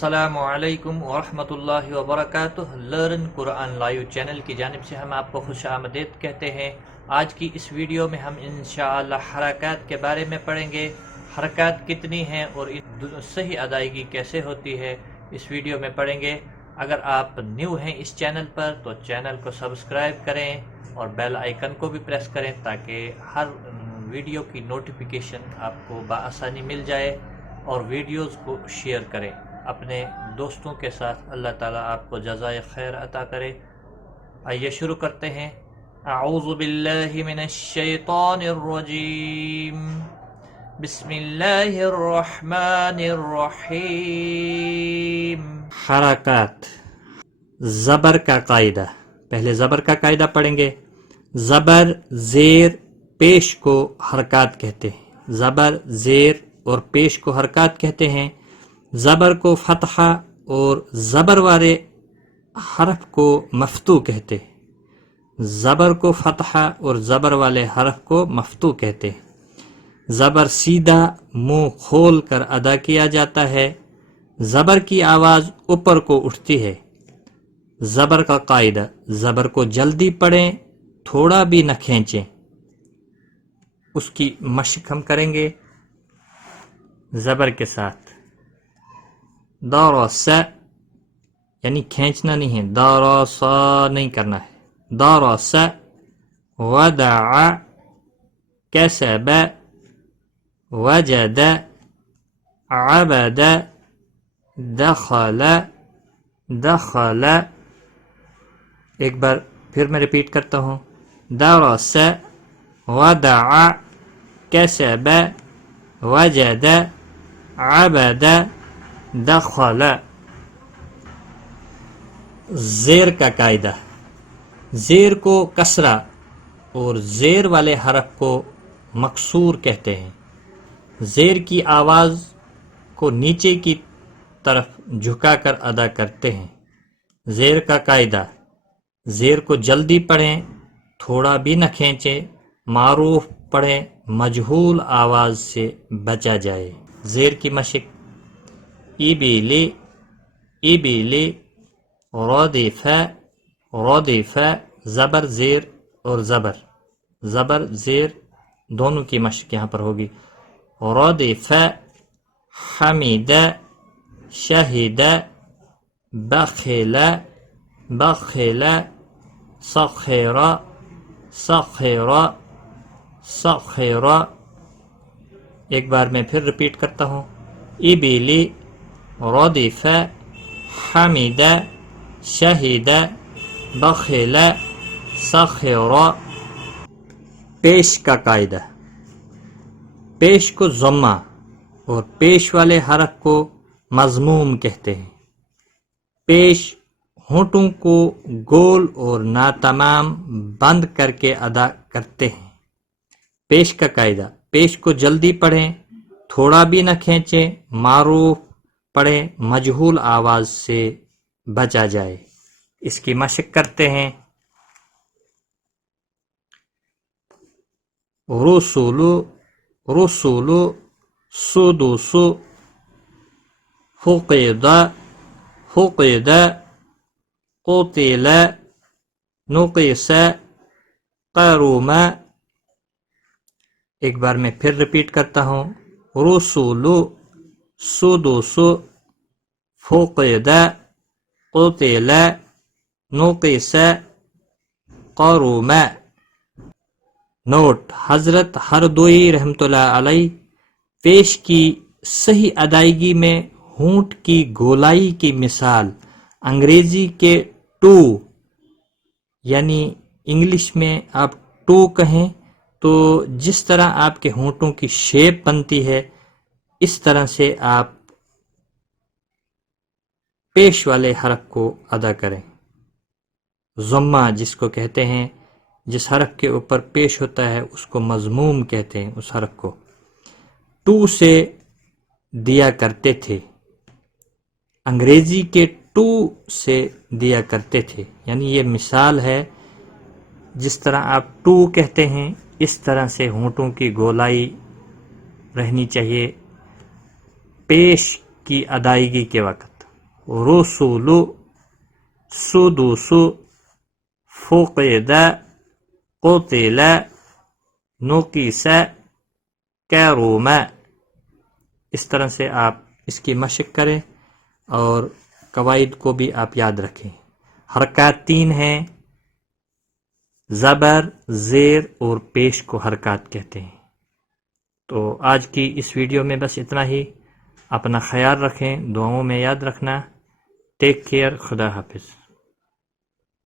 السلام علیکم ورحمۃ اللہ وبرکاتہ۔ لرن قرآن لائیو چینل کی جانب سے ہم آپ کو خوش آمدید کہتے ہیں۔ آج کی اس ویڈیو میں ہم انشاءاللہ حرکات کے بارے میں پڑھیں گے۔ حرکات کتنی ہیں اور صحیح ادائیگی کیسے ہوتی ہے، اس ویڈیو میں پڑھیں گے۔ اگر آپ نیو ہیں اس چینل پر تو چینل کو سبسکرائب کریں اور بیل آئیکن کو بھی پریس کریں تاکہ ہر ویڈیو کی نوٹیفیکیشن آپ کو بآسانی مل جائے، اور ویڈیوز کو شیئر کریں اپنے دوستوں کے ساتھ۔ اللہ تعالیٰ آپ کو جزائے خیر عطا کرے۔ آئیے شروع کرتے ہیں۔ اعوذ باللہ من الشیطان الرجیم، بسم اللہ الرحمن الرحیم۔ حرکات، زبر کا قاعدہ۔ پہلے زبر کا قاعدہ پڑھیں گے۔ زبر زیر پیش کو حرکات کہتے ہیں۔ زبر زیر اور پیش کو حرکات کہتے ہیں۔ زبر کو فتحہ اور زبر والے حرف کو مفتوح کہتے ہیں۔ زبر کو فتحہ اور زبر والے حرف کو مفتوح کہتے ہیں۔ زبر سیدھا منہ کھول کر ادا کیا جاتا ہے۔ زبر کی آواز اوپر کو اٹھتی ہے۔ زبر کا قاعدہ، زبر کو جلدی پڑھیں، تھوڑا بھی نہ کھینچیں۔ اس کی مشق ہم کریں گے زبر کے ساتھ۔ درس، یعنی کھینچنا نہیں ہے، درس نہیں کرنا ہے۔ درس، ودع، کسب، وجد، عبد، دخل، دخل۔ ایک بار پھر میں ریپیٹ کرتا ہوں۔ درس، ودع، کسب، وجد، عبد، دخل۔ زیر کا قاعدہ، زیر کو کسرہ اور زیر والے حرف کو مکسور کہتے ہیں۔ زیر کی آواز کو نیچے کی طرف جھکا کر ادا کرتے ہیں۔ زیر کا قاعدہ، زیر کو جلدی پڑھیں، تھوڑا بھی نہ کھینچیں، معروف پڑھیں، مجہول آواز سے بچا جائے۔ زیر کی مشق: ابلی، ابلی، ردف، ردف۔ زبر زیر اور زبر، زبر زیر دونوں کی مشق یہاں پر ہوگی۔ ردف، حمید، شہید، بخل، بخل، سخر، سخر، سخر۔ ایک بار میں پھر ریپیٹ کرتا ہوں۔ ابلی، ردف، حمید، شہید، بخل، سخر۔ پیش کا قاعدہ، پیش کو ضمہ اور پیش والے حرف کو مضموم کہتے ہیں۔ پیش ہونٹوں کو گول اور ناتمام بند کر کے ادا کرتے ہیں۔ پیش کا قاعدہ، پیش کو جلدی پڑھیں، تھوڑا بھی نہ کھینچیں، معروف پڑھیں، مجہول آواز سے بچا جائے۔ اس کی مشق کرتے ہیں۔ رسول، رسول، سدس، فقد، فقد، قتل، نقص، قرم۔ ایک بار میں پھر ریپیٹ کرتا ہوں۔ رسول، سدس، فقد، قتل، نقص، قرم۔ نوٹ: حضرت ہردوئی رحمۃ اللہ علیہ پیش کی صحیح ادائیگی میں ہونٹ کی گولائی کی مثال انگریزی کے ٹو، یعنی انگلش میں آپ ٹو کہیں تو جس طرح آپ کے ہونٹوں کی شیپ بنتی ہے اس طرح سے آپ پیش والے حرف کو ادا کریں۔ ضمہ جس کو کہتے ہیں، جس حرف کے اوپر پیش ہوتا ہے اس کو مضموم کہتے ہیں۔ اس حرف کو ٹو سے دیا کرتے تھے، انگریزی کے ٹو سے دیا کرتے تھے، یعنی یہ مثال ہے۔ جس طرح آپ ٹو کہتے ہیں اس طرح سے ہونٹوں کی گولائی رہنی چاہیے پیش کی ادائیگی کے وقت۔ رسل سدس فقد قتل نقص کرم. اس طرح سے آپ اس کی مشق کریں اور قواعد کو بھی آپ یاد رکھیں. حرکات 3 ہیں، زبر، زیر اور پیش کو حرکات کہتے ہیں. تو آج کی اس ویڈیو میں بس اتنا ہی. اپنا خیال رکھیں، دعاؤں میں یاد رکھنا. Take care. خدا حافظ.